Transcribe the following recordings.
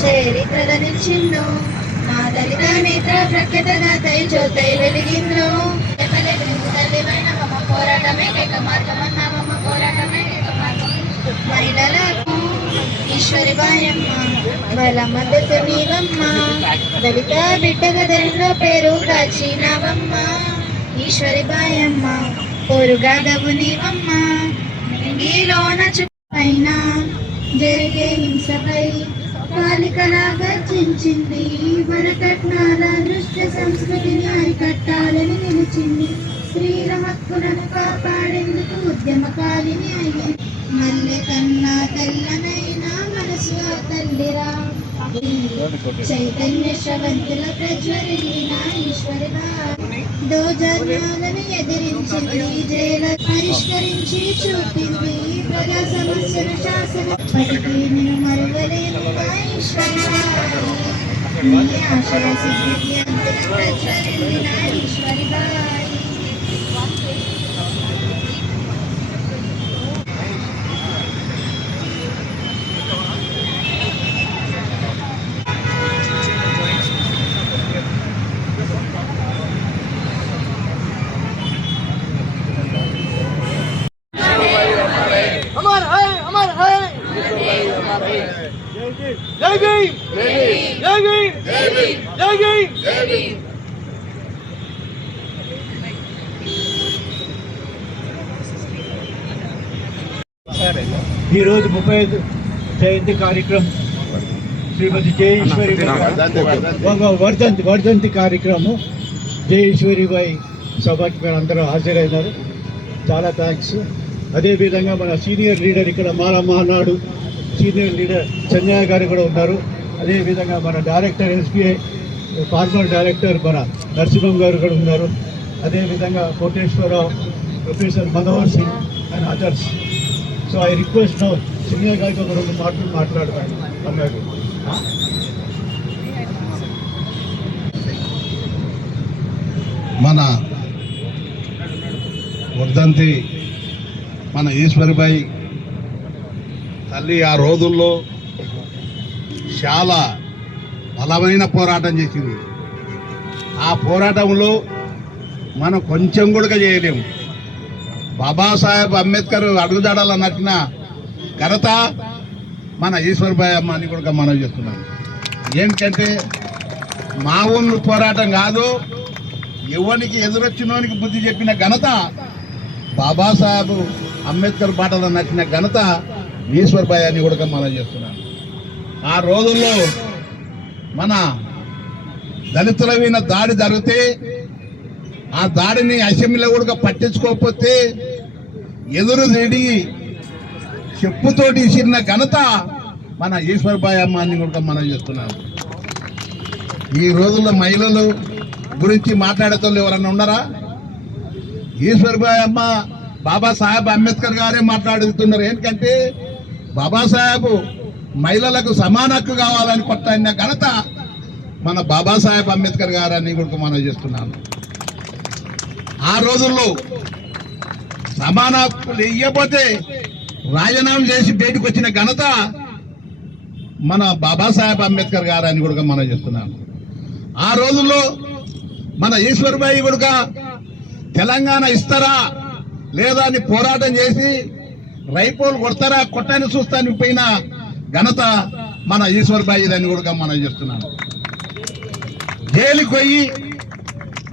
చరిత్రల నిలిచిందో మా దళిత నేత్ర ప్రఖ్యాతగా తైచోతై వెలిగిందో తల్లివైన మమ్మ పోరాటమే ఏక మార్గమన్న మమ్మ పోరాటమే ఏక మార్గం మహిళలకు ఈశ్వరి బాయమ్మ బల మద్దతు నీవమ్మ దళిత బిడ్డగా దళిలో పేరు కాచినవమ్మ ఈశ్వరి బాయమ్మ పోరుగాదవు నీవమ్మ నింగిలోన చుట్టైన జరిగే హింసపై కాలికలా గర్జించింది వరకట్నాల నృత్య సంస్కృతిని అరికట్టాలని నిలిచింది స్త్రీల హక్కులను కాపాడేందుకు ఉద్యమకాలిని అయ్యింది మల్లె కన్నా తెల్లనైనా మనసు తల్లిరా చైతన్య శ్రవంతుల ప్రజ్వరిల్లిన ఈశ్వరి దోజన్యాలను ఎదిరించింది జైల పరిష్కరించి చూపింది ప్రజా సమస్యలు శాసనప్పటికీ నేను మరువలేను ఈశ్వరి ఆశయ సిద్ధికి అంతుల ప్రజ్వరిల్లిన ఈశ్వరి जय भीम जय भीम जय भीम जय भीम ఈరోజు 35 జయంతి కార్యక్రమం శ్రీమతి జయేశ్వరి వర్ధంతి కార్యక్రమం జయేశ్వరిబాయి సభకి మీరు అందరూ హాజరైనారు. చాలా థ్యాంక్స్. అదేవిధంగా మన సీనియర్ లీడర్ ఇక్కడ మాల మహానాడు సీనియర్ లీడర్ చెన్నయ్య గారు కూడా ఉన్నారు. అదేవిధంగా మన డైరెక్టర్ ఎస్బీఐ ఫార్మర్ డైరెక్టర్ మన నరసింహం గారు కూడా ఉన్నారు. అదేవిధంగా Koteswararao, professor Manohar Singh and others. So I request now Chennaiah గారికి ఒక 2 మాటలు మాట్లాడతాను అన్నారు. మన వర్ధంతి మన ఈశ్వరిబాయి తల్లి ఆ రోజుల్లో చాలా బలమైన పోరాటం చేసింది. ఆ పోరాటంలో మనం కొంచెం కూడా చేయలేము. బాబాసాహెబ్ అంబేద్కర్ అడుగుజాడలో నచ్చిన ఘనత మన ఈశ్వరిబాయి అమ్మ అని కూడా మనం చేస్తున్నాం. ఏంటంటే మా ఊళ్ళు పోరాటం కాదు, ఎవరికి ఎదురొచ్చినోనికి బుద్ధి చెప్పిన ఘనత బాబాసాహెబ్ అంబేద్కర్ బాటలో నచ్చిన ఘనత ఈశ్వరిబాయి అని కూడా మనం చేస్తున్నాం. ఆ రోజుల్లో మన దళితుల మీద దాడి జరిగితే ఆ దాడిని అసెంబ్లీలో కూడా పట్టించుకోకపోతే ఎదురు తిరిగి చెప్పుతోటి ఇచ్చిన ఘనత మన ఈశ్వరిబాయి అమ్మ అని కూడా మనం చేస్తున్నాం. ఈ రోజుల్లో మహిళలు గురించి మాట్లాడేటోళ్ళు ఎవరన్నా ఉన్నారా? ఈశ్వరిబాయి అమ్మ బాబాసాహెబ్ అంబేద్కర్ గారే మాట్లాడుతున్నారు. ఎందుకంటే బాబాసాహెబ్ మహిళలకు సమాన హక్కు కావాలని కొట్టిన ఘనత మన బాబాసాహెబ్ అంబేద్కర్ గారని కూడా మనం చేస్తున్నాం. ఆ రోజుల్లో సమాన హక్కులు ఇవ్వకపోతే రాజీనామా చేసి బయటకు వచ్చిన ఘనత మన బాబాసాహెబ్ అంబేద్కర్ గారని కూడా మనం చేస్తున్నాం. ఆ రోజుల్లో మన ఈశ్వరిబాయి కూడా తెలంగాణ ఇస్తారా లేదా అని పోరాటం చేసి రైపోలు కొడతారా కొట్టని చూస్తాను పోయిన ఘనత మన ఈశ్వరిబాయి అని కూడా మనం చేస్తున్నాం. జైలుకి పోయి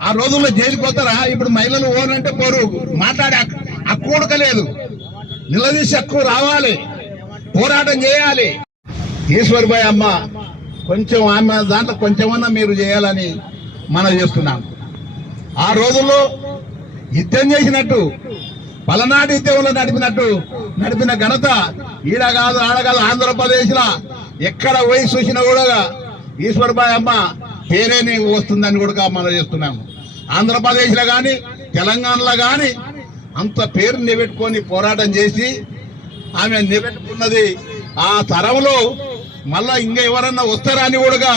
ఆ రోజుల్లో జైలుకి పోతారా? ఇప్పుడు మహిళలు ఓనంటే పోరు, మాట్లాడే హక్కు కూడా లేదు. నిలదీసి హక్కు రావాలి, పోరాటం చేయాలి. ఈశ్వరిబాయి అమ్మ కొంచెం ఆమె దాంట్లో కొంచెమన్నా మీరు చేయాలని మనం చేస్తున్నాం. ఆ రోజుల్లో యుద్ధం చేసినట్టు పలనాటి యుద్ధంలో నడిపిన ఘనత ఈడ కాదు ఆడ కాదు ఆంధ్రప్రదేశ్లో ఎక్కడ పోయి చూసినా కూడా ఈశ్వరిబాయి అమ్మ పేరే వస్తుందని కూడా మనం చేస్తున్నాము. ఆంధ్రప్రదేశ్లో కానీ తెలంగాణలో కానీ అంత పేరు నిలబెట్టుకొని పోరాటం చేసి ఆమె నిలబెట్టుకున్నది. ఆ తరంలో మళ్ళా ఇంకా ఎవరన్నా వస్తారా అని కూడా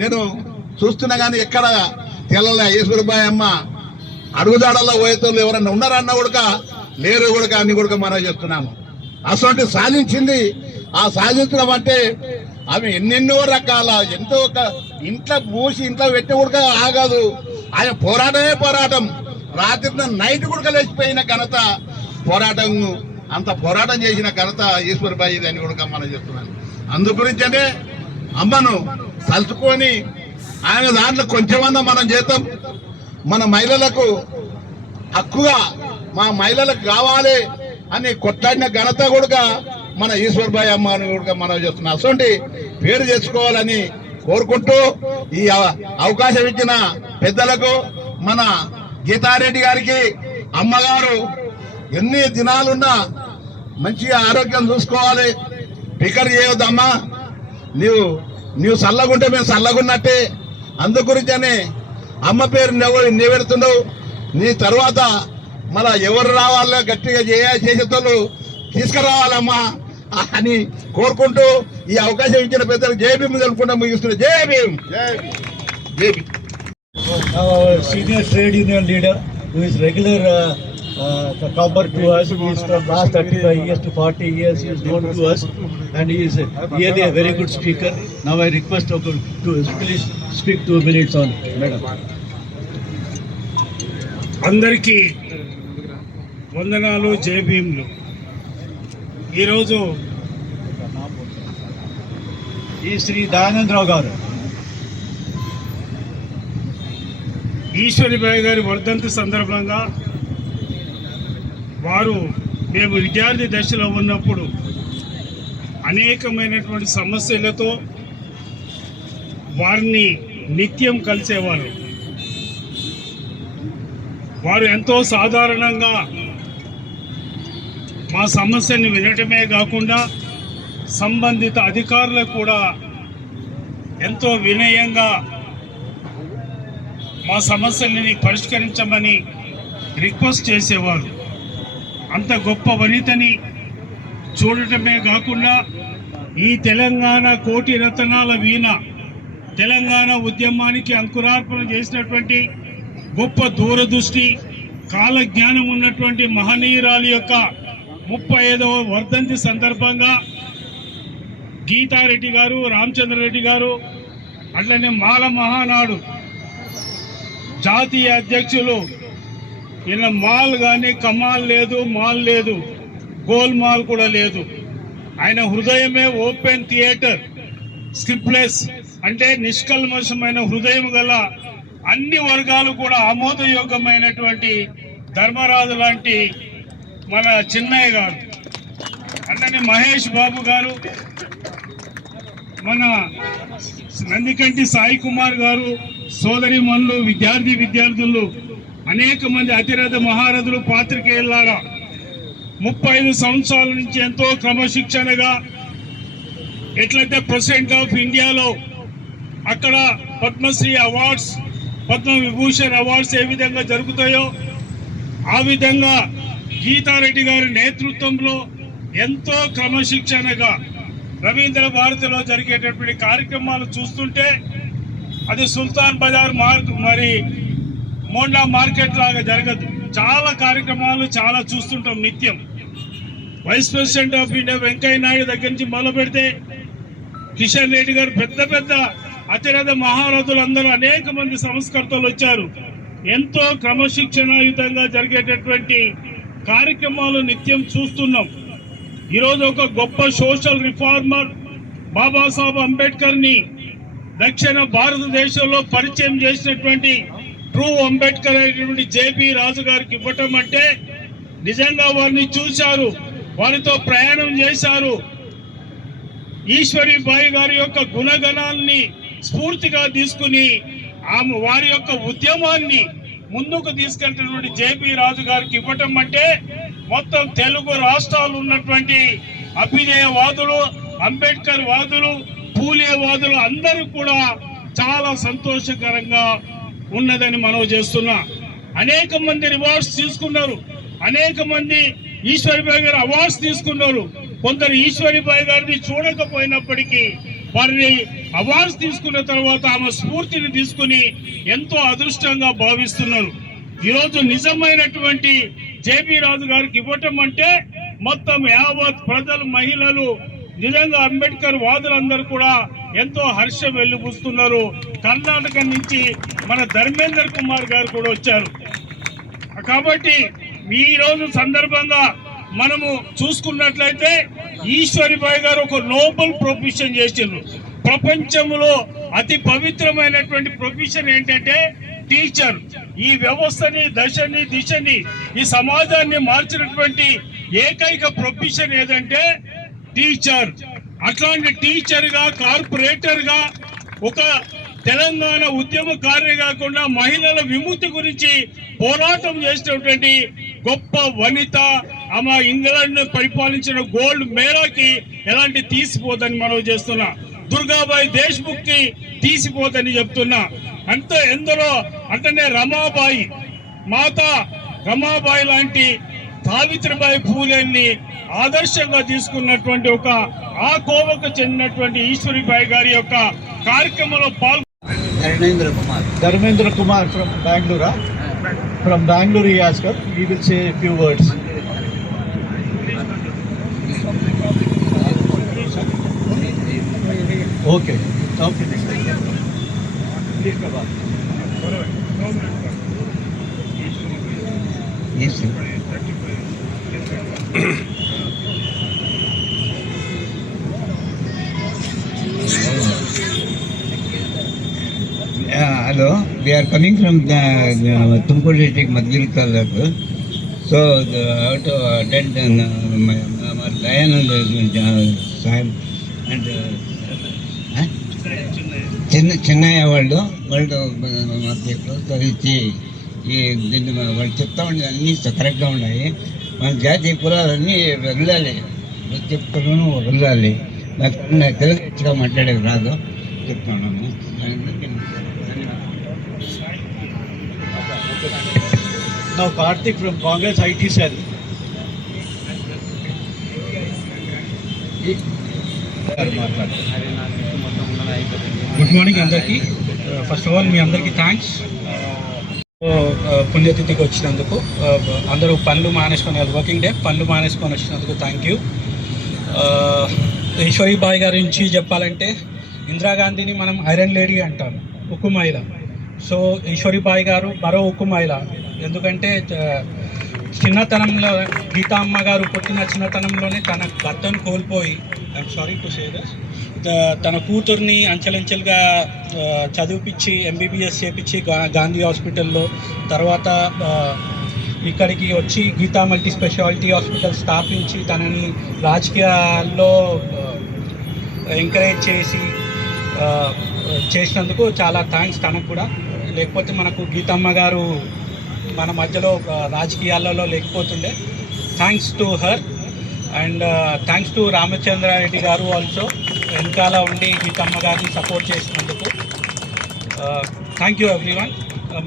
నేను చూస్తున్నా, కానీ ఎక్కడ తెల్ల ఈశ్వరబాయి అమ్మ అడుగుదాడల్లో పోయేతోళ్ళు ఎవరన్నా ఉన్నారన్న కూడా లేరు కూడా అని కూడా మనం చేస్తున్నాము. అసలు సాధించింది. ఆ సాధించడం అంటే ఆమె ఎన్నెన్నో రకాల ఎంతో ఇంట్లో మూసి ఇంట్లో పెట్టి కూడా ఆగదు. ఆయన పోరాటమే పోరాటం. రాత్రి నైట్ కూడా లేచిపోయిన ఘనత పోరాటం. అంత పోరాటం చేసిన ఘనత ఈశ్వరబాయి అని కూడా మనం చెప్తున్నాను. అందు గురించే అమ్మను తలుచుకొని ఆయన దాంట్లో కొంచెమన్నా మనం చేద్దాం. మన మహిళలకు హక్కుగా మా మహిళలకు కావాలి అని కొట్లాడిన ఘనత కూడా మన ఈశ్వరబాయి అమ్మ అని కూడా మనం చేస్తున్నాం. అసలు పేరు తెచ్చుకోవాలని కోరుకుంటూ ఈ అవకాశం ఇచ్చిన పెద్దలకు, మన గీతారెడ్డి గారికి, అమ్మగారు ఎన్ని దినాలున్నా మంచిగా ఆరోగ్యం చూసుకోవాలి, ఫికర్ చేయొద్దమ్మా, నీవు చల్లగుంటే మేము చల్లగున్నట్టే. అందు గురించనే అమ్మ పేరు నిలబెడుతున్నావు. నీ తర్వాత మళ్ళా ఎవరు రావాలో గట్టిగా చేసేటోళ్ళు తీసుకురావాలమ్మా అని కోరుకుంటూ ఈ అవకాశం ఇచ్చిన పెద్దలకు జై భీమ్ తెలుపుకుంటా ముగిస్తున్నా. జై భీమ్. జై Bhim. Now our senior trade union leader, who is regular comer to us, he is from last 35 years to 40 years, he is known to us, and he is really a very good speaker. Now I request to please speak 2 minutes on madam. అందరికీ వందనాలు, జై భీమ్లు. ఈరోజు ఈ శ్రీ దయానందరావు గారు ఈశ్వరిబాయి గారి వర్ధంతి సందర్భంగా మేము విద్యార్థి దశలో ఉన్నప్పుడు అనేకమైనటువంటి సమస్యలతో వారిని నిత్యం కలిసేవారు. వారు ఎంతో సాధారణంగా మా సమస్యని వినటమే కాకుండా సంబంధిత అధికారులకు కూడా ఎంతో వినయంగా మా సమస్యలని పరిష్కరించమని రిక్వెస్ట్ చేసేవారు. అంత గొప్ప వనితని చూడటమే కాకుండా ఈ తెలంగాణ కోటి రత్నాల వీణ, తెలంగాణ ఉద్యమానికి అంకురార్పణ చేసినటువంటి గొప్ప దూరదృష్టి, కాలజ్ఞానం ఉన్నటువంటి మహనీయురాలి యొక్క 35వ వర్ధంతి సందర్భంగా గీతారెడ్డి గారు, రామచంద్రరెడ్డి గారు, అట్లనే మాల మహానాడు జాతీయ అధ్యక్షులు, ఈయన మాల్ కానీ కమాల్ లేదు, మాల్ లేదు, గోల్ మాల్ కూడా లేదు. ఆయన హృదయమే ఓపెన్ థియేటర్, స్క్రిప్ట్లెస్ అంటే నిష్కల్మషమైన హృదయం గల అన్ని వర్గాలు కూడా ఆమోదయోగ్యమైనటువంటి ధర్మరాజు లాంటి మన చిన్నయ్య గారు, అట్లనే మహేష్ బాబు గారు, మన నందికంటి సాయి కుమార్ గారు, సోదరిమణులు, విద్యార్థులు, అనేక మంది అతిరథ మహారథులు, పాత్రికేయులారా 35 సంవత్సరాల నుంచి ఎంతో క్రమశిక్షణగా ఎట్లయితే ప్రెసిడెంట్ ఆఫ్ ఇండియాలో అక్కడ పద్మశ్రీ అవార్డ్స్, పద్మ విభూషణ్ అవార్డ్స్ ఏ విధంగా జరుగుతాయో ఆ విధంగా గీతారెడ్డి గారి నేతృత్వంలో ఎంతో క్రమశిక్షణగా రవీంద్ర భారతిలో జరిగేటటువంటి కార్యక్రమాలు చూస్తుంటే అది సుల్తాన్ బజార్ మరి మోండా మార్కెట్ లాగా జరగదు. చాలా కార్యక్రమాలు చాలా చూస్తుంటాం నిత్యం. Vice president of India Venkaiah Naidu దగ్గర నుంచి మొదలు పెడితే కిషన్ రెడ్డి గారు, పెద్ద అతిరథ మహారథులు అందరూ అనేక మంది సంస్కర్తలు వచ్చారు. ఎంతో క్రమశిక్షణాయుతంగా జరిగేటటువంటి కార్యక్రమాలు నిత్యం చూస్తున్నాం. ఈరోజు ఒక గొప్ప సోషల్ రిఫార్మర్ బాబాసాహెబ్ అంబేద్కర్ని దక్షిణ భారతదేశంలో పరిచయం చేసినటువంటి ట్రూ అంబేద్కర్ అయినటువంటి జేపీ రాజు గారికి ఇవ్వటం అంటే నిజంగా వారిని చూశారు, వారితో ప్రయాణం చేశారు. ఈశ్వరీబాయి గారి యొక్క గుణగణాలని స్ఫూర్తిగా తీసుకుని వారి యొక్క ఉద్యమాన్ని ముందుకు తీసుకెళ్తున్నటువంటి జేపీ రాజు గారికి ఇవ్వటం అంటే మొత్తం తెలుగు రాష్ట్రాలు ఉన్నటువంటి అభ్యుదయవాదులు, అంబేద్కర్ వాదులు, పూలే వాదులు అందరూ కూడా చాలా సంతోషకరంగా ఉన్నదని మనం చేస్తున్నా. అనేక మంది రివార్డ్స్ తీసుకున్నారు, అనేక మంది ఈశ్వరిబాయి గారు అవార్డ్స్ తీసుకున్నారు. కొందరు ఈశ్వరిబాయి గారిని చూడకపోయినప్పటికీ వారిని అవార్డ్స్ తీసుకున్న తర్వాత ఆమె స్ఫూర్తిని తీసుకుని ఎంతో అదృష్టంగా భావిస్తున్నారు. ఈరోజు నిజమైనటువంటి జేబీ రాజు గారికి ఇవ్వటం అంటే మొత్తం యావత్ ప్రజలు, మహిళలు, నిజంగా అంబేద్కర్ వాదులందరూ కూడా ఎంతో హర్షం వెల్లిబుస్తున్నారు. కర్ణాటక నుంచి మన ధర్మేందర్ కుమార్ గారు కూడా వచ్చారు. కాబట్టి ఈ రోజు సందర్భంగా మనము చూసుకున్నట్లయితే ఈశ్వరిబాయి గారు ఒక నోబెల్ ప్రొఫెషన్ చేసిండ్రు. ప్రపంచంలో అతి పవిత్రమైనటువంటి ప్రొఫెషన్ ఏంటంటే టీచర్. ఈ వ్యవస్థని, దశని, దిశని, ఈ సమాజాన్ని మార్చినటువంటి ఏకైక ప్రొఫెషన్ ఏదంటే టీచర్. అట్లాంటి టీచర్ గా, కార్పొరేటర్ గా, ఒక తెలంగాణ ఉద్యమకారి కాకుండా మహిళల విముక్తి గురించి పోరాటం చేసినటువంటి గొప్ప వనిత. ఆమె ఇంగ్లాండ్ పరిపాలించిన గోల్డ్ మేరాకి ఎలాంటి తీసిపోదని మనం చేస్తున్నా. దుర్గాబాయి దేశ్ముఖ్ కి తీసిపోదని చెప్తున్నా. అంత ఎందరో అంటనే రమాబాయి, మాతా రమాబాయి లాంటి, సావిత్రిబాయి పూలేని ఆదర్శంగా తీసుకున్నటువంటి ఒక ఆ కోవకు చెందినటువంటి ఈశ్వరిబాయి గారి యొక్క కార్యక్రమంలో Dharmendra Kumar from Bangalore. From Bangalore he asked her. He will say a few words. Okay. Okay. Please come on. Yes, sir. Hello, we are coming from the Tumkur district, Madhgiri Taluk. So, how to attend Dayanand Sahib and Chennai వాళ్ళు మనకి ప్రోత్సాహం ఇచ్చి దీన్ని వాళ్ళు చెప్తా ఉండే అన్నీ కరెక్ట్గా ఉన్నాయి. మన జాతీయ కులాలన్నీ వెళ్ళాలి, ప్రతి ఒక్కరూ వెళ్ళాలి. నాకు తెలుగుగా మాట్లాడేది రాదు, చెప్తా ఉన్నాము. Now Karthik from Congress IT Cell. Good morning అందరికీ. ఫస్ట్ ఆఫ్ ఆల్ మీ అందరికీ థ్యాంక్స్ పుణ్యతిథికి వచ్చినందుకు. అందరూ పనులు మానేసుకొని, వర్కింగ్ డే పనులు మానేసుకొని వచ్చినందుకు థ్యాంక్ యూ. ఈశ్వరీబాయి గారి నుంచి చెప్పాలంటే ఇందిరాగాంధీని మనం ఐరన్ లేడీ అంటాం, ఉక్కు మహిళ. సో ఈశ్వరీబాయి గారు మరో ఉక్కు మహిళ. ఎందుకంటే చిన్నతనంలో గీతామ్మ గారు పుట్టిన చిన్నతనంలోనే తన భర్తను కోల్పోయి, I'm sorry to say this, తన కూతుర్ని అంచెలంచెలుగా చదివిపించి ఎంబీబీఎస్ చేపించి గాంధీ హాస్పిటల్లో, తర్వాత ఇక్కడికి వచ్చి గీతా మల్టీ స్పెషాలిటీ హాస్పిటల్ స్థాపించి తనని రాజకీయాల్లో ఎంకరేజ్ చేసినందుకు చాలా థ్యాంక్స్ తనకు కూడా. లేకపోతే మనకు గీతమ్మ గారు మన మధ్యలో రాజకీయాలలో లేకపోతుండే. Thanks to her and thanks to Ramachandra Reddy గారు ఆల్సో వెనకాల ఉండి గీతమ్మ గారిని సపోర్ట్ చేసినందుకు. Thank you everyone.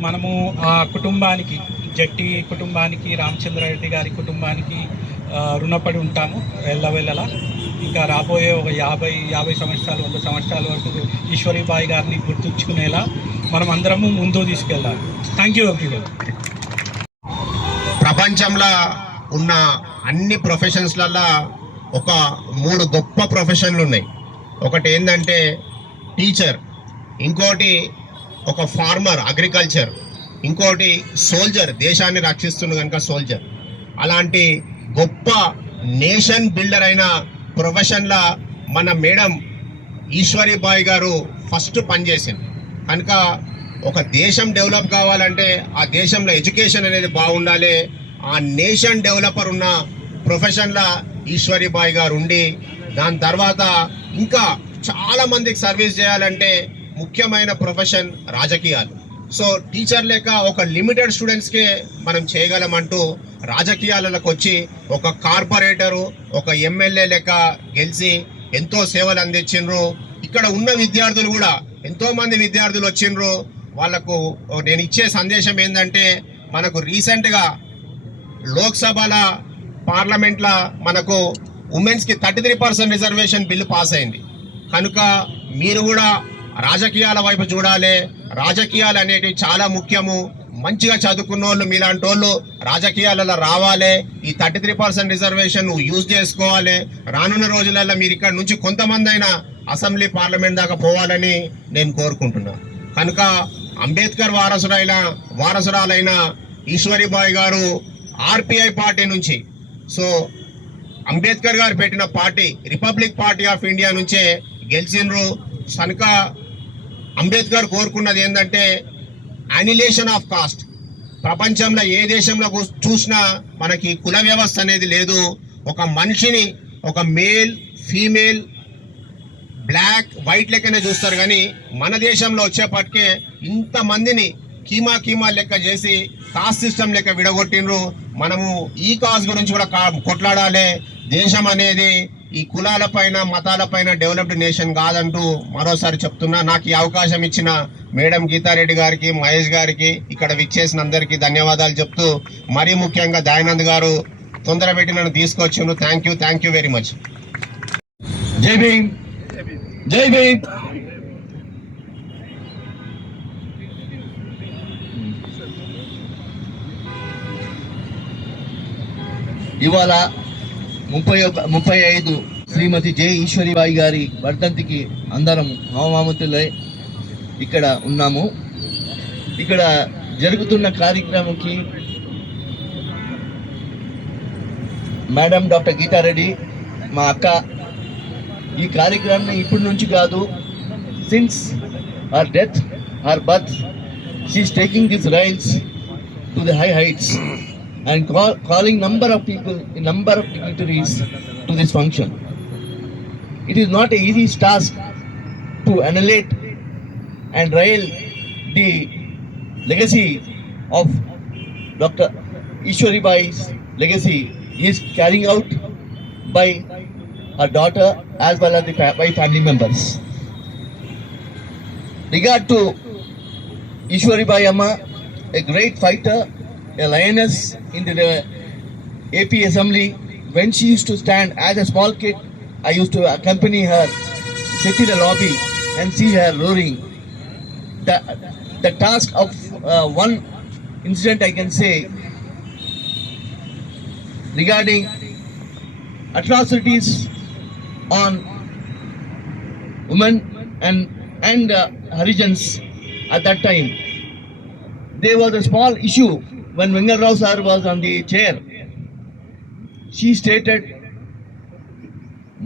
మనము ఆ కుటుంబానికి, జట్టి కుటుంబానికి, రామచంద్రారెడ్డి గారి కుటుంబానికి రుణపడి ఉంటాము ఎల్లవెల్లలా. ఇంకా రాబోయే ఒక 50 సంవత్సరాలు, 100 సంవత్సరాల వరకు ఈశ్వరీబాయి గారిని గుర్తుంచుకునేలా మనం అందరము ముందు తీసుకెళ్ళాలి. Thank you everyone. ప్రపంచంలో ఉన్న అన్ని ప్రొఫెషన్స్లలో ఒక 3 గొప్ప ప్రొఫెషన్లు ఉన్నాయి. ఒకటి ఏంటంటే టీచర్, ఇంకోటి ఒక ఫార్మర్, అగ్రికల్చర్, ఇంకోటి సోల్జర్, దేశాన్ని రక్షిస్తున్న కనుక సోల్జర్. అలాంటి గొప్ప నేషన్ బిల్డర్ అయిన ప్రొఫెషన్లో మన మేడం ఈశ్వరీబాయి గారు ఫస్ట్ పనిచేసింది. కనుక ఒక దేశం డెవలప్ కావాలంటే ఆ దేశంలో ఎడ్యుకేషన్ అనేది బాగుండాలి. ఆ నేషన్ డెవలపర్ ఉన్న ప్రొఫెషన్లో ఈశ్వరీబాయి గారు ఉండి, దాని తర్వాత ఇంకా చాలా మందికి సర్వీస్ చేయాలంటే ముఖ్యమైన ప్రొఫెషన్ రాజకీయాలు. సో టీచర్ లేక ఒక లిమిటెడ్ స్టూడెంట్స్కే మనం చేయగలమంటూ రాజకీయాలకు వచ్చి ఒక కార్పొరేటరు, ఒక ఎమ్మెల్యే లెక్క గెలిచి ఎంతో సేవలు అందించిండ్రు. ఇక్కడ ఉన్న విద్యార్థులు కూడా ఎంతో మంది విద్యార్థులు వచ్చిండ్రు. వాళ్ళకు నేను ఇచ్చే సందేశం ఏంటంటే, మనకు రీసెంట్గా లోక్సభల పార్లమెంట్లో మనకు ఉమెన్స్కి 33% రిజర్వేషన్ బిల్లు పాస్ అయింది. కనుక మీరు కూడా రాజకీయాల వైపు చూడాలి. రాజకీయాలు అనేటివి చాలా ముఖ్యము. మంచిగా చదువుకున్న వాళ్ళు మీలాంటి వాళ్ళు రాజకీయాలలో రావాలి. ఈ 33% రిజర్వేషన్ యూజ్ చేసుకోవాలి. రానున్న రోజులలో మీరు ఇక్కడ నుంచి కొంతమంది అయినా అసెంబ్లీ పార్లమెంట్ దాకా పోవాలని నేను కోరుకుంటున్నాను. కనుక అంబేద్కర్ వారసురాలైన ఈశ్వరీబాయి గారు ఆర్పిఐ పార్టీ నుంచి, సో అంబేద్కర్ గారు పెట్టిన party republic party of India నుంచే గెలిచినరు. కనుక అంబేద్కర్ కోరుకున్నది ఏంటంటే అనిలేషన్ ఆఫ్ కాస్ట్. ప్రపంచంలో ఏ దేశంలో చూసినా మనకి కుల వ్యవస్థ అనేది లేదు. ఒక మనిషిని ఒక మేల్, ఫీమేల్, బ్లాక్, వైట్ లెక్కనే చూస్తారు. కానీ మన దేశంలో వచ్చేపటికే ఇంతమందిని కీమా లెక్క చేసి కాస్ట్ సిస్టమ్ లెక్క విడగొట్టినరు. మనము ఈ కాస్ట్ గురించి కూడా కొట్లాడాలి. దేశం అనేది ఈ కులాలపైన, మతాలపైన డెవలప్డ్ నేషన్ కాదంటూ మరోసారి చెప్తున్నా. నాకు ఈ అవకాశం ఇచ్చిన మేడం గీతారెడ్డి గారికి, మహేష్ గారికి, ఇక్కడ విచ్చేసిన అందరికీ ధన్యవాదాలు చెప్తూ, మరీ ముఖ్యంగా దయానంద్ గారు తొందర పెట్టి నన్ను తీసుకొచ్చిండ్రు. Thank you very much. జై భీమ్, జై భీమ్. ఇవాళ 35 శ్రీమతి జె ఈశ్వరీబాయి గారి వర్ధంతికి అందరం హోమామతులై ఇక్కడ ఉన్నాము. ఇక్కడ జరుగుతున్న కార్యక్రమంకి మేడం డాక్టర్ గీతారెడ్డి మా అక్క ఈ కార్యక్రమాన్ని ఇప్పటి నుంచి కాదు, since her death, her birth, she's taking this rails to the high heights and calling number of people, number of dignitaries to this function. It is not an easy task to annihilate and rail the legacy of Dr. Ishwaribai's legacy. He is carrying out by her daughter as well as by family members. Regard to Ishwaribai Amma, a great fighter, a lioness in the AP Assembly. When she used to stand as a small kid, I used to accompany her, sit in the lobby and see her roaring. The task of one incident I can say regarding atrocities on women and Harijans at that time. There was a small issue when Vengal Rao sir was on the chair. She stated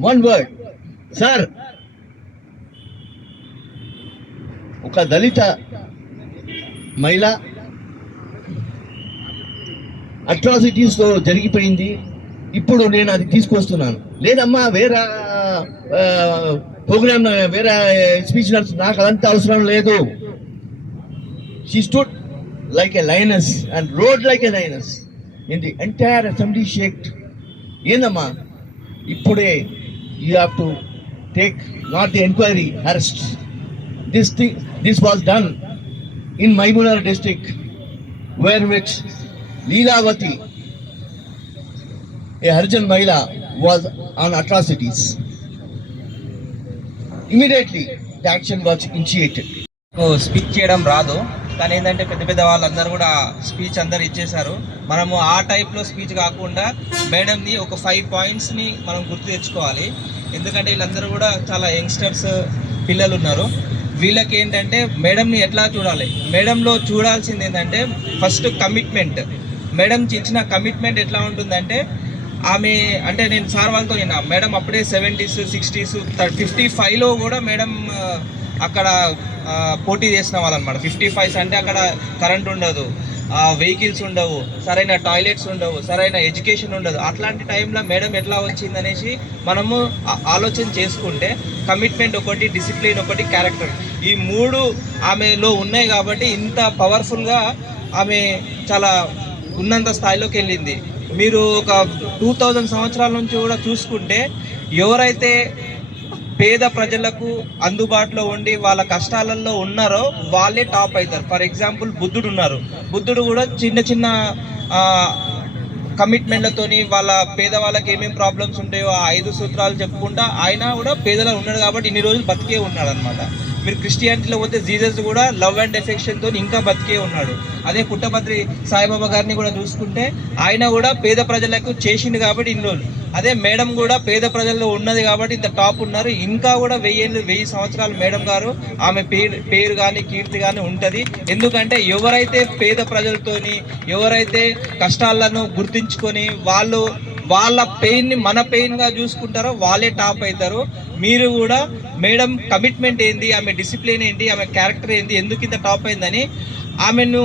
one word, sir. Oka Dalita Mahila atrocities తో జరిగిపోయింది. ఇప్పుడు నేను అది తీసుకొస్తున్నాను. లేదమ్మా వేరే programme, వేరే speech నాకు అదంతా అవసరం లేదు. She stood like a lioness and roared like a lioness. In the entire assembly shaked. Yenama, ippude you have to take not the inquiry, arrest. This was done in Maimunar district, where which Leelavati, a Harijan Mahila, was on atrocities. Immediately the action was initiated. Speech చేయడం రాదు, కానీ ఏంటంటే పెద్ద పెద్ద వాళ్ళందరూ కూడా speech అందరు ఇచ్చేశారు. మనము ఆ టైప్లో స్పీచ్ కాకుండా మేడంని ఒక 5 పాయింట్స్ని మనం గుర్తు తెచ్చుకోవాలి. ఎందుకంటే వీళ్ళందరూ కూడా చాలా యంగ్స్టర్స్ పిల్లలు ఉన్నారు. వీళ్ళకి ఏంటంటే మేడంని ఎట్లా చూడాలి, మేడంలో చూడాల్సింది ఏంటంటే ఫస్ట్ కమిట్మెంట్. మేడం ఇచ్చిన కమిట్మెంట్ ఎట్లా ఉంటుందంటే, ఆమె అంటే నేను సార్ వాళ్ళతో విన్నా, మేడం అప్పుడే 70s 60s 55లో కూడా మేడం అక్కడ పోటీ చేసిన వాళ్ళు అనమాట. 55s అంటే అక్కడ కరెంట్ ఉండదు, వెహికల్స్ ఉండవు, సరైన టాయిలెట్స్ ఉండవు, సరైన ఎడ్యుకేషన్ ఉండదు. అట్లాంటి టైంలో మేడం ఎట్లా వచ్చిందనేసి మనము ఆలోచన చేసుకుంటే కమిట్మెంట్ ఒకటి, డిసిప్లిన్ ఒకటి, క్యారెక్టర్, ఈ 3 ఆమెలో ఉన్నాయి కాబట్టి ఇంత పవర్ఫుల్గా ఆమె చాలా ఉన్నంత స్థాయిలోకి వెళ్ళింది. మీరు ఒక 2000 సంవత్సరాల నుంచి కూడా చూసుకుంటే ఎవరైతే పేద ప్రజలకు అందుబాటులో ఉండి వాళ్ళ కష్టాలలో ఉన్నారో వాళ్ళే టాప్ అవుతారు. ఫర్ ఎగ్జాంపుల్ బుద్ధుడు ఉన్నారు. బుద్ధుడు కూడా చిన్న చిన్న కమిట్మెంట్లతోని వాళ్ళ పేదవాళ్ళకి ఏమేమి ప్రాబ్లమ్స్ ఉంటాయో ఆ 5 సూత్రాలు చెప్పుకుంటా ఆయన కూడా పేదలో ఉన్నాడు కాబట్టి ఇన్ని రోజులు బతికే ఉన్నాడు అనమాట. మీరు క్రిస్టియానిటీలో పోతే జీసస్ కూడా లవ్ అండ్ ఎఫెక్షన్తో ఇంకా బతికే ఉన్నాడు. అదే పుట్టపర్తి సాయిబాబా గారిని కూడా చూసుకుంటే ఆయన కూడా పేద ప్రజలకు చేసిండు కాబట్టి ఇన్ని రోజులు. అదే మేడం కూడా పేద ప్రజల్లో ఉన్నది కాబట్టి ఇంత టాప్ ఉన్నారు. ఇంకా కూడా 1000 సంవత్సరాలు మేడం గారు ఆమె పేరు కానీ కీర్తి కానీ ఉంటుంది. ఎందుకంటే ఎవరైతే పేద ప్రజలతోని ఎవరైతే కష్టాలను గుర్తించుకొని వాళ్ళ పెయిన్ని మన పెయిన్గా చూసుకుంటారో వాళ్ళే టాప్ అవుతారు. మీరు కూడా మేడం కమిట్మెంట్ ఏంది, ఆమె డిసిప్లిన్ ఏంటి, ఆమె క్యారెక్టర్ ఏంది, ఎందుకు ఇంత టాప్ అయిందని ఆమెను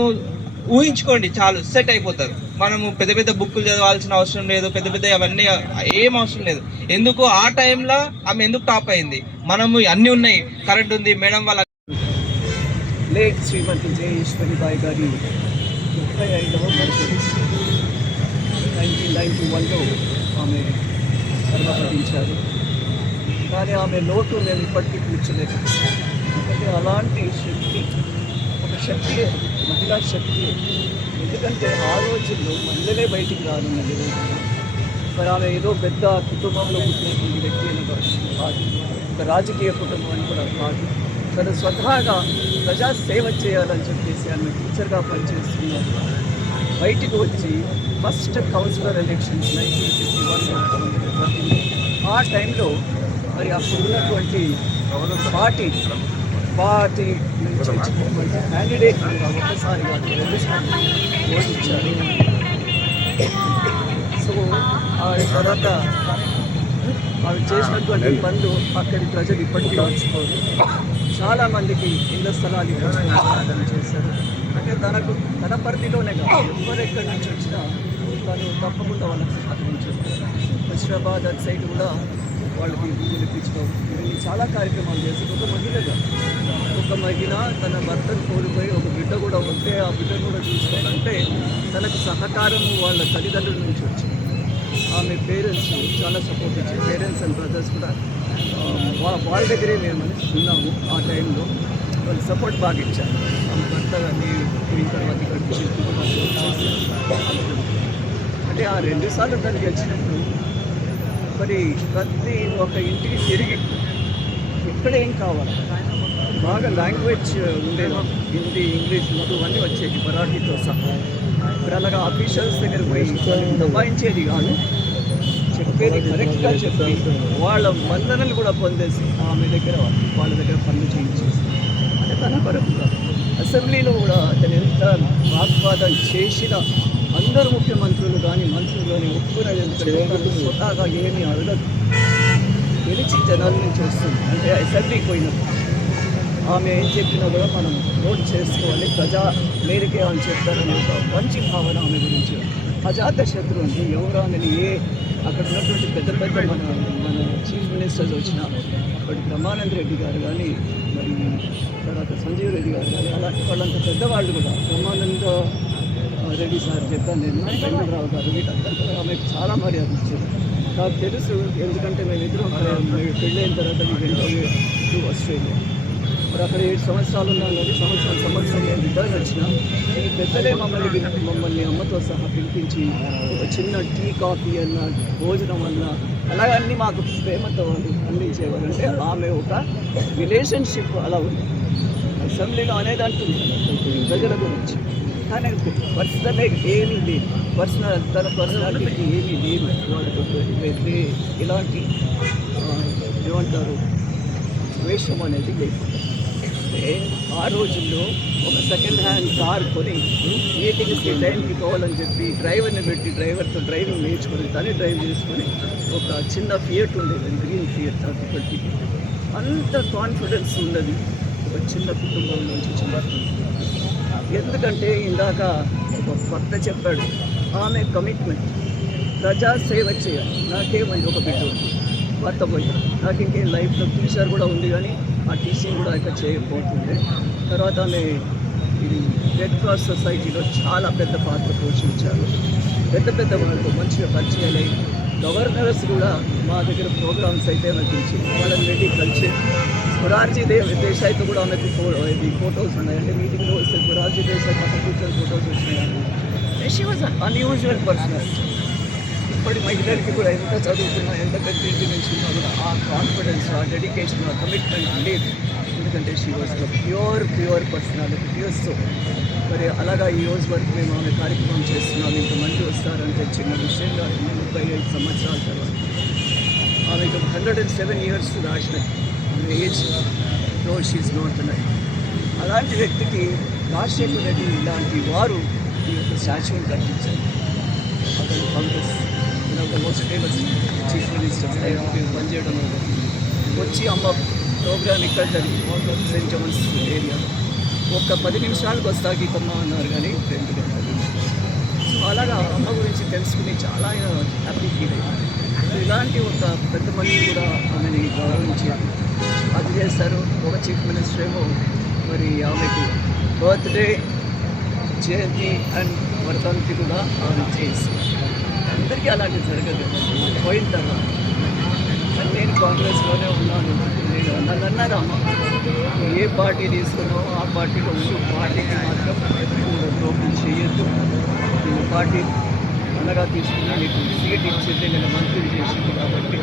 ఊహించుకోండి, చాలు సెట్ అయిపోతారు. మనము పెద్ద పెద్ద బుక్కులు చదవాల్సిన అవసరం లేదు, పెద్ద పెద్ద అవన్నీ ఏం అవసరం లేదు. ఎందుకు ఆ టైంలో ఆమె ఎందుకు టాప్ అయింది? మనము అన్నీ ఉన్నాయి, కరెంట్ ఉంది, మేడం వాళ్ళ లేట్ శ్రీమతి జయేశ్వరిబాయి గారి 35వ బర్త్డే 1991లో ఆమె మరణించారు. కానీ ఆమె లోటు నేను ఇప్పటికీ కూర్చోలేదు. ఎందుకంటే అలాంటి శక్తి, ఒక శక్తి, మహిళా శక్తి. ఎందుకంటే ఆ రోజుల్లో మహిళలే బయటికి రానున్నది రోజుల్లో. మరి ఆమె ఏదో పెద్ద కుటుంబంలో పుట్టినటువంటి వ్యక్తి అని కాదు, ఒక రాజకీయ కుటుంబం అని కూడా కాదు. తను స్వతహాగా ప్రజా సేవ చేయాలని చెప్పేసి ఆమె టీచర్గా పనిచేస్తున్నారు. బయటికి వచ్చి ఫస్ట్ కౌన్సిలర్ ఎలక్షన్స్ 1951 ఆ టైంలో మరి అప్పుడు ఉన్నటువంటి పార్టీ నుంచి వచ్చినటువంటి క్యాండిడేట్ ఒక్కసారిగా 2 సార్లు ఓడించారు. సో ఆ తర్వాత అవి చేసినటువంటి పనులు అక్కడి ప్రజలు ఇప్పటికీ మర్చిపోరు. చాలామందికి ఇళ్ల స్థలాలు ఇవ్వడం చేశారు. అంటే తన పరిధిలోనే కాదు, ఎవరెక్కడి నుంచి వచ్చినా తను తప్పకుండా వాళ్ళకి సహకరించారు. హైదరాబాద్ అటు సైడ్ కూడా వాళ్ళకి బిల్లులు ఇప్పించడం, ఇవన్నీ చాలా కార్యక్రమాలు చేసి ఒక మహిళ తన భర్తను కోల్పోయి ఒక బిడ్డ కూడా ఉంటే ఆ బిడ్డను కూడా చూసుకోవాలంటే తనకు సహకారం వాళ్ళ తల్లిదండ్రుల నుంచి వచ్చింది. ఆమె పేరెంట్స్ చాలా సపోర్ట్ ఇచ్చారు. పేరెంట్స్ అండ్ బ్రదర్స్ కూడా వాళ్ళ దగ్గరే మేము ఉన్నాము. ఆ టైంలో వాళ్ళు సపోర్ట్ బాగా ఇచ్చారు. ఆమె భర్త కానీ పోయిన తర్వాత ఇక్కడికి అంటే ఆ 2 సార్లు తను గెలిచినప్పుడు మరి ప్రతి ఒక్క ఇంటికి తిరిగి ఇక్కడ ఏం కావాలి, బాగా లాంగ్వేజ్ ఉండేది, హిందీ, ఇంగ్లీష్, ఉర్దూ అన్నీ వచ్చేది, మరాఠీతో సహా. ఇప్పుడు అలాగా ఆఫీషియల్స్ దగ్గర పోయి దబాయించేది కాదు, చెప్పేది కరెక్ట్గా చెప్పి వాళ్ళ వందనలు కూడా పొందేసి ఆమె దగ్గర వాళ్ళ దగ్గర పనులు చేయించేసి అంటే తన పరంగా అసెంబ్లీలో కూడా అతను ఎంత వాగ్వాదం చేసిన అందరు ముఖ్యమంత్రులు కానీ మంత్రులు కానీ ఒప్పుకునేది. ఎందుకంటే స్వతహాగా ఏమీ అడగదు, గెలిచి జనాల నుంచి వస్తుంది. అంటే అసెంబ్లీకి పోయినప్పుడు ఆమె ఏం చెప్పినా కూడా మనం నోట్ చేసుకోవాలి, ప్రజా మేరకే అని చెప్తారని ఒక మంచి భావన ఆమె గురించి. అజాత శత్రువు అంటే ఎవరు ఆమెను అక్కడ ఉన్నటువంటి పెద్ద మన చీఫ్ మినిస్టర్స్ వచ్చిన అప్పటి బ్రహ్మానంద రెడ్డి గారు కానీ, మరి తర్వాత సంజీవ్ రెడ్డి గారు కానీ, అలాంటి వాళ్ళంత పెద్దవాళ్ళు కూడా, బ్రహ్మానంద రెడ్డి సార్ చెప్పాను నేను, వెంకటరావు గారు, వీళ్ళందరూ ఆమెకు చాలా మర్యాద ఇచ్చారు. నాకు తెలుసు, ఎందుకంటే మేమిద్దరం పెళ్ళైన తర్వాత మేము ఆస్ట్రేలియా మరి అక్కడ 7 సంవత్సరాలు ఉన్నాం. కానీ సంవత్సరం నేను రిటర్న్ వచ్చిన ఈ పెద్దలే మమ్మల్ని అమ్మతో సహా పిలిపించి ఒక చిన్న టీ, కాఫీ అన్న, భోజనం అన్న, అలాగన్నీ మాకు ప్రేమతో వాళ్ళు అందించేవారు. అంటే ఆమె ఒక రిలేషన్షిప్ అలా ఉంది. అసెంబ్లీలో అనేది అంటుంది ప్రజల గురించి, కానీ పర్సనల్ ఏమీ లేదు, తన పర్సనాలిటీకి ఏమీ లేదు. వాళ్ళకి ఇలాంటి ఏమంటారు ద్వేషం అనేది లేదు. ఆ రోజుల్లో ఒక సెకండ్ హ్యాండ్ కార్ కొని మీటింగ్స్కి టైంకి పోవాలని చెప్పి డ్రైవర్ని పెట్టి డ్రైవర్తో డ్రైవింగ్ నేర్చుకొని తనే డ్రైవ్ చేసుకొని ఒక చిన్న ఫియట్ ఉండేది, గ్రీన్ ఫియట్. అప్పటికి అంత కాన్ఫిడెన్స్ ఉన్నది ఒక చిన్న కుటుంబం నుంచి చిన్న. ఎందుకంటే ఇందాక ఒక భర్త చెప్పాడు, ఆమె కమిట్మెంట్ ప్రజా సేవ చేయాలి. నాకేమైంది, ఒక బిడ్డ ఉంది, భర్త పోయి నాకు ఇంకేం లైఫ్లో టీచర్ కూడా ఉంది, కానీ ఆ టీచింగ్ కూడా ఇక్కడ చేయకపోతుండే. తర్వాత ఆమె ఇది రెడ్ క్రాస్ సొసైటీలో చాలా పెద్ద పాత్ర పోషించారు. పెద్ద వాళ్ళతో మంచిగా పరిచయాలై గవర్నర్స్ కూడా మా దగ్గర ప్రోగ్రామ్స్ అయితే ఆమెకు ఇచ్చింది. వాళ్ళని వెళ్ళి కలిసి మొరార్జీ దేశాయ్తో కూడా ఆమెకు ఫొటోస్ ఉన్నాయంటే మీటింగ్లో వస్తే మొరార్జీ దేశాయ్ పక్కన కూర్చొని ఫొటోస్ వచ్చినాయి. She was unusual personality. ఇప్పటి మహిళలకి కూడా ఎంత చదువుకున్నా ఎంత పెద్ద ఇంటి నుంచి ఉన్నా కూడా ఆ కాన్ఫిడెన్స్, ఆ డెడికేషన్, ఆ కమిట్మెంట్ లేదు. ఎందుకంటే she was pure personality, pure so. మరి అలాగా ఈ రోజు వరకు మేము ఆమె కార్యక్రమం చేస్తున్నాం. ఇంతమంది వస్తారంటే చిన్న విషయంగా 35 సంవత్సరాల తర్వాత ఆమెకు 107 years రాసినాయి ఏజ్. నో షీఈ్ నాట్ లైఫ్. అలాంటి వ్యక్తికి రాజశేఖర్ రెడ్డి ఇలాంటి వారు ఈ యొక్క స్టాచ్యూని కట్టించారు. అతను Congress most famous chief minister పనిచేయడం వచ్చి అమ్మ ప్రోగ్రామ్ ఇక్కడ జరిగింది సెయింట్ జాన్స్ ఏరియా. ఒక్క 10 నిమిషాలకు వస్తా గీతమ్మ అన్నారు కానీ 2 గంటలు. సో అలాగా అమ్మ గురించి తెలుసుకుని చాలా హ్యాపీ ఫీల్ అయ్యారు. ఇలాంటి ఒక పెద్ద మనిషి కూడా ఆమెని గౌరవించి అది చేస్తారు. ఒక చీఫ్ మినిస్టర్ ఏమో మరి ఆమెకు బర్త్డే, జయంతి అండ్ వర్ధంతి కూడా ఆమె చేస్తారు. అందరికీ అలాంటివి జరగదు. పోయిన తర్వాత నేను కాంగ్రెస్లోనే ఉన్నాను. నేను నన్ను అన్నారు అమ్మ ఏ పార్టీ తీసుకున్నావు ఆ పార్టీలో ఉండు, పార్టీకి మాత్రం ఎప్పుడు దోపిడీ చేయొద్దు. నేను పార్టీ అనగా తీసుకుని నీకు సీట్ ఇచ్చింది, నేను మంత్రి చేసింది కాబట్టి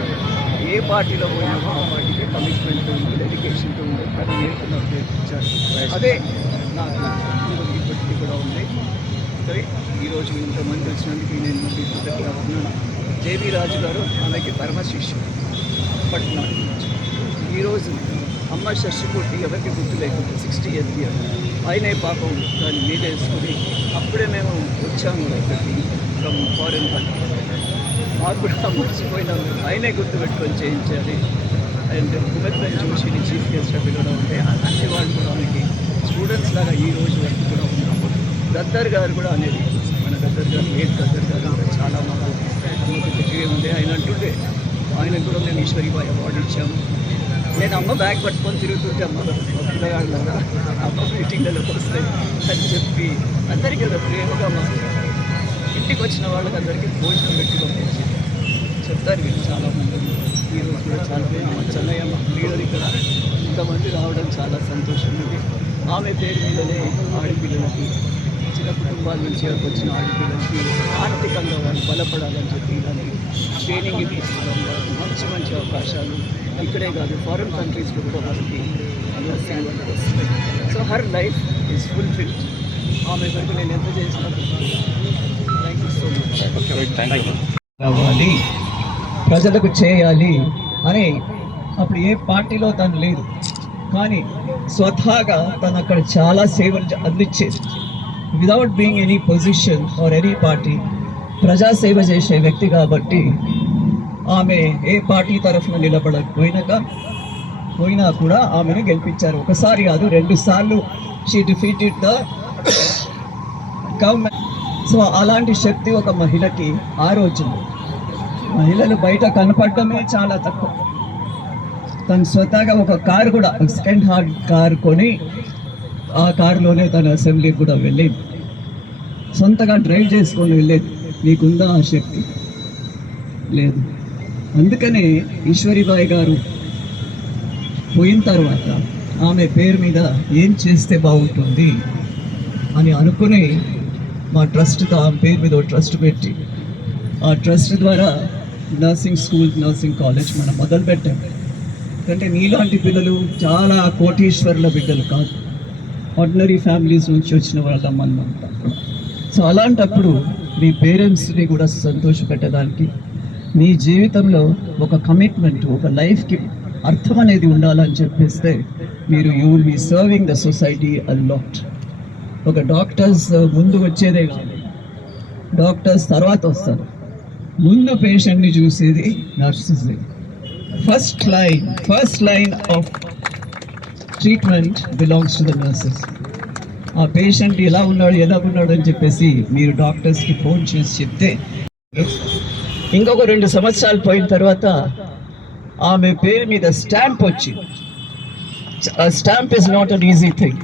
ఏ పార్టీలో పోయినామో ఆ పార్టీకి కమిట్మెంట్ ఉంది, డెడికేషన్తో ఉంది. అది నేర్చుకున్న ప్రయత్నించారు. అదే నాకు ఇప్పటికీ కూడా ఉంది. సరే ఈరోజు ఇంతమంది వచ్చినందుకు నేను మళ్ళీ కృతజ్ఞత ఉన్నాను. జేబీ రాజు గారు ఆమెకి పరమ శిష్యుడు పట్నాడు. ఈరోజు అమ్మ షష్టిపూర్తి ఎవరికి గుర్తు లేకుండా 60th year ఆయనే పాపం దాన్ని మీదేసుకుని అప్పుడే మేము వచ్చాము ఇక్కడికి ఫ్రమ్ ఫారెన్ కంట్రీ. మాకు కూడా మర్చిపోయినాము, ఆయనే గుర్తుపెట్టుకొని చేయించాలి. అండ్ కుమెత్బెన్ జోషిని చీఫ్ గెస్ట్గా పిలవడం ఉంటే అలాంటి వాళ్ళు కూడా మనకి స్టూడెంట్స్ లాగా ఈ రోజు వరకు కూడా ఉన్నాము. గద్దర్ గారు కూడా అనేది మన గద్దర్ గారు, లేట్ గద్దర్ గారు కూడా చాలా మాకు గట్టిగా ఉంది. ఆయన అంటుండే ఆయనకు కూడా మేము ఈశ్వరీబాయి అవార్డు ఇచ్చాము. నేను అమ్మ బ్యాగ్ పట్టుకొని తిరుగుతుంటే అమ్మ పిల్లగాళ్ళగా అమ్మ మీటింగ్లకు వస్తే అని చెప్పి అందరికీ ప్రేమగా మాకు ఇంటికి వచ్చిన వాళ్ళకి అందరికీ భోజనం పెట్టి పంపించి చెప్తారు వీళ్ళు చాలామంది. ఈరోజు కూడా చాలామంది మా చెన్నయ్య మా లీడర్ ఇక్కడ ఇంతమంది రావడం చాలా సంతోషం ఉంది. ఆమె పేరు మీదనే ఆడపిల్లలకి, చిన్న కుటుంబాల నుంచి వచ్చిన ఆడపిల్లలకి ఆర్థికంగా వాళ్ళు బలపడాలని చెప్పి ఇలాంటి ట్రైనింగ్ ఇప్పించడం, మంచి మంచి అవకాశాలు ఇక్కడే కాదు ఫారిన్ కంట్రీస్లో కూడా వాళ్ళకి నర్సింగ్ వాళ్ళకి వస్తున్నాయి. So her life is fulfilled. ఆమె వరకు నేను ఎంత చేసినప్పుడు థ్యాంక్ యూ సో మచ్. రావాలి, ప్రజలకు చేయాలి అని అప్పుడు ఏ పార్టీలో తను లేదు, కానీ స్వతహాగా తను అక్కడ చాలా సేవలు అందించేది. Without being any position or any party, ప్రజాసేవ చేసే వ్యక్తి కాబట్టి ఆమె ఏ పార్టీ తరఫున నిలబడకపోయినా కూడా ఆమెను గెలిపించారు. ఒకసారి కాదు 2 సార్లు she defeated the government. So అలాంటి శక్తి ఒక మహిళకి ఆ రోజుల్లో, మహిళలు బయట కనపడటమే చాలా తక్కువ. తను స్వతహాగా ఒక కారు కూడా, సెకండ్ హ్యాండ్ కారు కొని ఆ కారులోనే తన అసెంబ్లీకి కూడా వెళ్ళేది. సొంతగా డ్రైవ్ చేసుకొని వెళ్ళేది. నీకుందా ఆ శక్తి? లేదు. అందుకనే ఈశ్వరీబాయి గారు పోయిన తర్వాత ఆమె పేరు మీద ఏం చేస్తే బాగుంటుంది అని అనుకుని మా ట్రస్ట్తో ఆమె పేరు మీద ట్రస్ట్ పెట్టి ఆ ట్రస్ట్ ద్వారా నర్సింగ్ స్కూల్, నర్సింగ్ కాలేజ్ మనం మొదలుపెట్టాం. ఎందుకంటే నీలాంటి పిల్లలు చాలా కోటీశ్వరుల బిడ్డలు కాదు, ఆర్డినరీ ఫ్యామిలీస్ నుంచి వచ్చిన వాళ్ళ మనమంతా. సో అలాంటప్పుడు మీ పేరెంట్స్ని కూడా సంతోషపెట్టడానికి మీ జీవితంలో ఒక కమిట్మెంట్, ఒక లైఫ్కి అర్థం అనేది ఉండాలని చెప్పేస్తే మీరు you will be serving the society a lot. ఒక డాక్టర్స్ ముందు వచ్చేదే కాదు, డాక్టర్స్ తర్వాత వస్తారు. ముందు పేషెంట్ని చూసేది nurses. First line of treatment belongs to the nurses. ఆ పేషెంట్ ఎలా ఉన్నాడు అని చెప్పేసి మీరు డాక్టర్స్కి ఫోన్ చేసి చెప్తే ఇంకొక 2 సంవత్సరాలు పోయిన తర్వాత ఆమె పేరు మీద స్టాంప్ వచ్చింది. ఆ stamp is not an easy thing.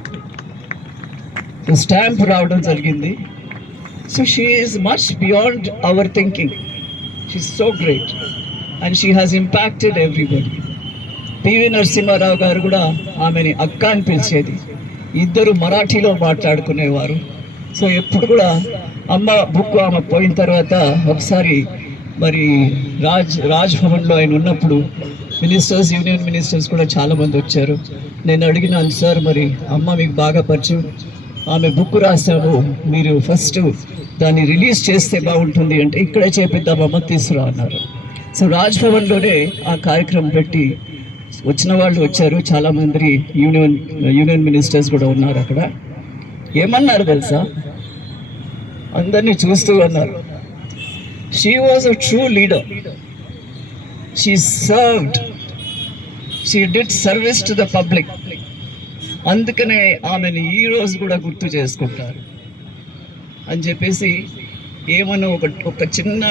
Stamp రావడం జరిగింది. So she is much beyond our thinking. She's so great and she has impacted everybody. PV Narasimha Rao garu కూడా ఆమెని అక్క అని పిలిచేది. ఇద్దరు మరాఠీలో మాట్లాడుకునేవారు. సో ఎప్పుడు కూడా అమ్మ బుక్ ఆమె పోయిన తర్వాత ఒకసారి మరి రాజ్ భవన్లో ఆయన ఉన్నప్పుడు మినిస్టర్స్, యూనియన్ మినిస్టర్స్ కూడా చాలామంది వచ్చారు. నేను అడిగినాను, సార్ మరి అమ్మ మీకు బాగా పరిచయం, ఆమె బుక్ రాశాము, మీరు ఫస్ట్ దాన్ని రిలీజ్ చేస్తే బాగుంటుంది అంటే ఇక్కడే చేపిద్దామమ్మ తీసుకురా అన్నారు. సో రాజ్ భవన్లోనే ఆ కార్యక్రమం పెట్టి వచ్చిన వాళ్ళు వచ్చారు. చాలామంది యూనియన్ మినిస్టర్స్ కూడా ఉన్నారు అక్కడ. ఏమన్నారు తెలుసా, అందరినీ చూస్తూ అన్నారు, she was a true leader, she served, she did service to the public. అందుకనే ఆమెను ఈరోజు కూడా గుర్తు చేసుకుంటారు అని చెప్పేసి ఏమన్నా ఒక చిన్న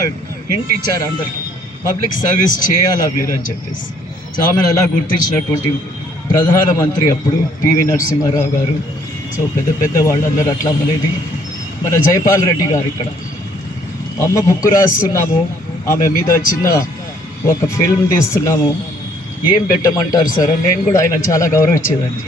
హింట్ ఇచ్చారు అందరికి, పబ్లిక్ సర్వీస్ చేయాలా మీరు అని చెప్పేసి. సో ఆమెను అలా గుర్తించినటువంటి ప్రధానమంత్రి అప్పుడు పివి నరసింహారావు గారు. సో పెద్ద వాళ్ళందరూ అట్లా అనేది. మన జైపాల్ రెడ్డి గారు ఇక్కడ అమ్మ బుక్ రాస్తున్నాము, ఆమె మీద చిన్న ఒక ఫిల్మ్ తీస్తున్నాము, ఏం పెట్టమంటారు సార్ అని నేను కూడా ఆయన చాలా గౌరవించేదాన్ని.